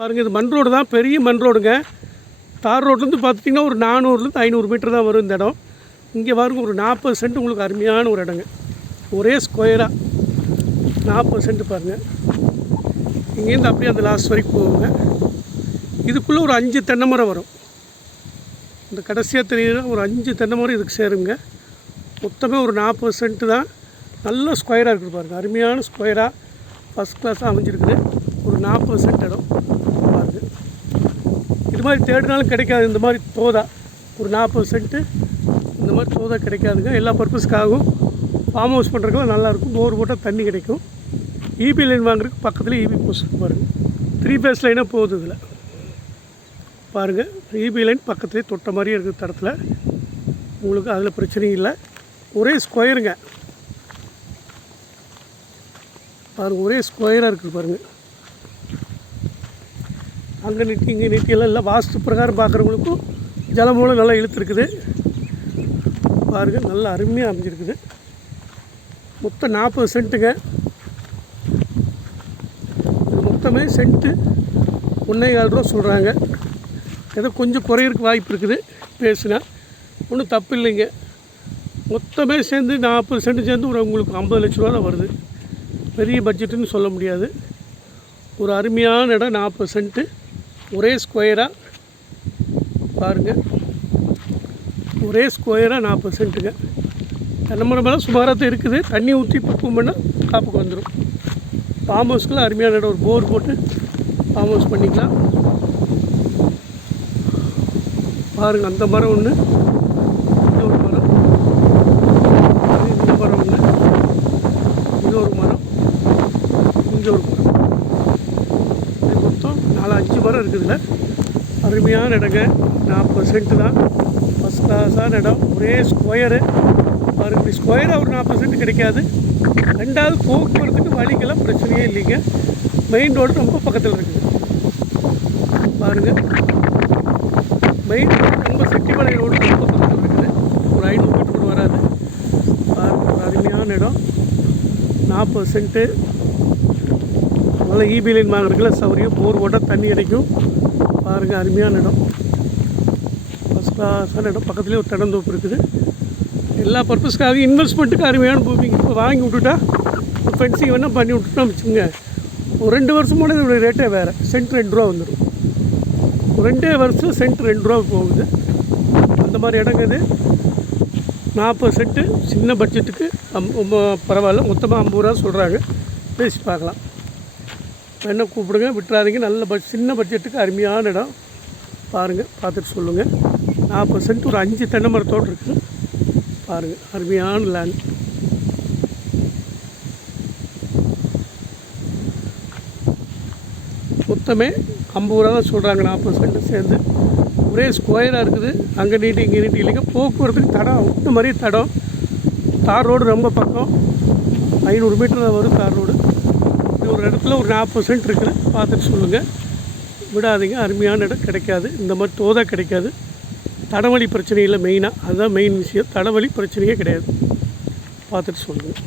பாருங்கள், இது மண் ரோடு தான், பெரிய மண் ரோடுங்க. தார் ரோட்லேருந்து பார்த்துட்டிங்கன்னா ஒரு 400லேருந்து 500 மீட்டர் தான் வரும் இந்த இடம். இங்கே பாருங்க, ஒரு 40 சென்ட் உங்களுக்கு அருமையான ஒரு இடங்க. ஒரே ஸ்கொயராக 40 சென்ட் பாருங்கள். இங்கேருந்து அப்படியே அந்த லாஸ்ட் வரைக்கும் போகுங்க. இதுக்குள்ளே ஒரு 5 தென்னை மரம் வரும். இந்த கடைசியாக தெரியுற ஒரு 5 தென்னை மரம் இதுக்கு சேருங்க. மொத்தமே ஒரு 40 சென்ட்டு தான். நல்ல ஸ்கொயராக இருக்குது பாருங்கள். அருமையான ஸ்கொயராக ஃபஸ்ட் கிளாஸாக அமைஞ்சிருக்குது. ஒரு 40 சென்ட் இடம் பாருங்கள். இது மாதிரி தேடினாலும் கிடைக்காது. இந்த மாதிரி தோதா ஒரு 40 சென்ட்டு இந்த மாதிரி தோதா கிடைக்காதுங்க. எல்லா பர்பஸ்க்காகவும் ஃபார்ம் ஹவுஸ் பண்ணுறதுக்குலாம் நல்லாயிருக்கும். போர் போட்டால் தண்ணி கிடைக்கும். இபி லைன் வாங்குறதுக்கு பக்கத்துலேயே இபி போஸ்ட் பாருங்கள். 3 ஃபேஸ் லைனாக போகுது இதில் பாருங்கள். இபி லைன் பக்கத்துலேயே தொட்ட மாதிரியே இருக்குது தடத்தில். உங்களுக்கு அதில் பிரச்சனையும் இல்லை. ஒரே ஸ்கொயருங்க பாருங்கள். ஒரே ஸ்கொயராக இருக்குது பாருங்கள். அங்கே நீட்டி இங்கே நீட்டியெல்லாம் இல்லை. வாஸ்து பிரகாரம் பார்க்குறவங்களுக்கும் ஜலமூலம் நல்லா இழுத்துருக்குது பாருங்கள். நல்லா அருமையாக அமைஞ்சிருக்குது. மொத்தம் 40 சென்ட்டுங்க. மொத்தமே சென்ட்டு 1.25 ரூபா சொல்கிறாங்க. ஏதோ கொஞ்சம் குறையிறதுக்கு வாய்ப்பு இருக்குது பேசுனா. ஒன்றும் தப்பு இல்லைங்க. மொத்தமே சேர்ந்து 40 சென்ட் சேர்ந்து ஒரு உங்களுக்கு 50 லட்ச ரூபா வருது. பெரிய பட்ஜெட்டுன்னு சொல்ல முடியாது. ஒரு அருமையான இடம் 40 சென்ட்டு. ஒரே ஸ்கொயராக பாருங்கள். ஒரே ஸ்கொயராக 40 சென்ட்டுங்க. தென்னை மரம் மேலே சுமாராக தான் இருக்குது. தண்ணி ஊற்றி பக்குவம் பண்ணால் காப்புக்கு வந்துடும். ஃபார்ம் ஹவுஸ்க்குலாம் அருமையான இடம். ஒரு போர் போட்டு ஃபார்ம் ஹவுஸ் பண்ணிக்கலாம் பாருங்கள். அந்த மரம் ஒன்று, இது ஒரு மரம், இந்த மரம் ஒன்று, இது ஒரு மரம், இங்கே ஒரு மரம். இது மொத்தம் 4-5 மரம் இருக்குதுல்ல. அருமையான இடங்க. 40 சென்ட்டு தான். ஃபஸ்ட் கிளாஸான இடம். ஒரே ஸ்கொயரு பாருங்கள். இப்படி ஸ்கொயராக ஒரு 40 சென்ட் கிடைக்காது. ரெண்டாவது போக்குவரத்துக்கு வழிக்கெல்லாம் பிரச்சனையே இல்லைங்க. மெயின் ரோடு ரொம்ப பக்கத்தில் இருக்குது பாருங்கள். மெயின் ரோடு ரொம்ப செட்டிமலை ரோடு ரொம்ப பக்கத்தில் இருக்குது. ஒரு 500 மீட்டர் கூட வராது பாருங்கள். ஒரு அருமையான இடம் 40 சென்ட்டு. நல்லா இபி லைன் வாங்குறதுக்குள்ள சௌகரியம். போர் போட்டால் தண்ணி கிடைக்கும் பாருங்கள். அருமையான இடம். ஃபஸ்ட் கிளாஸான இடம். பக்கத்துலேயே ஒரு தென்னந்தோப்பு இருக்குது. எல்லா பர்பஸ்க்காக இன்வெஸ்ட்மெண்ட்டுக்கு அருமையான பூமிங்க. இப்போ வாங்கி விட்டுட்டா ஃபென்சிங் வேணால் பண்ணி விட்டுட்டோம் வச்சுக்கோங்க. ஒரு 2 வருஷம் போனால் இதோடைய ரேட்டே வேறு. சென்ட் 2 ரூபா வந்துடும். ஒரு 2 வருஷம் சென்ட் 2 ரூபா போகுது. அந்த மாதிரி இடங்க இது. 40 சென்ட்டு சின்ன பட்ஜெட்டுக்கு ரொம்ப பரவாயில்ல. மொத்தமாக 50 ரூபா சொல்கிறாங்க. பேசி பார்க்கலாம். என்ன கூப்பிடுங்க, விட்டுறாதீங்க. நல்ல சின்ன பட்ஜெட்டுக்கு அருமையான இடம் பாருங்கள். பார்த்துட்டு சொல்லுங்கள். 40 சென்ட் ஒரு 5 தென்னை மரத்தோடு இருக்குது பாருங்கள். அருமையான லேண்ட். மொத்தமே 50 ரூபா தான் சொல்கிறாங்க. 40 சென்ட் சேர்ந்து. ஒரே ஸ்கொயராக இருக்குது. அங்கே நீட்டி இங்கே நீட்டி இல்லைங்க. போக்குவரத்துக்கு தடம் இந்த மாதிரி தடம். தார் ரோடு ரொம்ப பக்கம். 500 மீட்டர் தான் வரும் தார் ரோடு. இது ஒரு இடத்துல ஒரு 40 சென்ட் இருக்குது. பார்த்துட்டு சொல்லுங்கள். விடாதீங்க. அருமையான இடம் கிடைக்காது. இந்த மாதிரி தோதா கிடைக்காது. தடவழி பிரச்சனை இல்லை மெயினாக. அதுதான் மெயின் விஷயம். தடவழி பிரச்சனையே கிடையாது. பார்த்துட்டு சொல்லுங்கள்.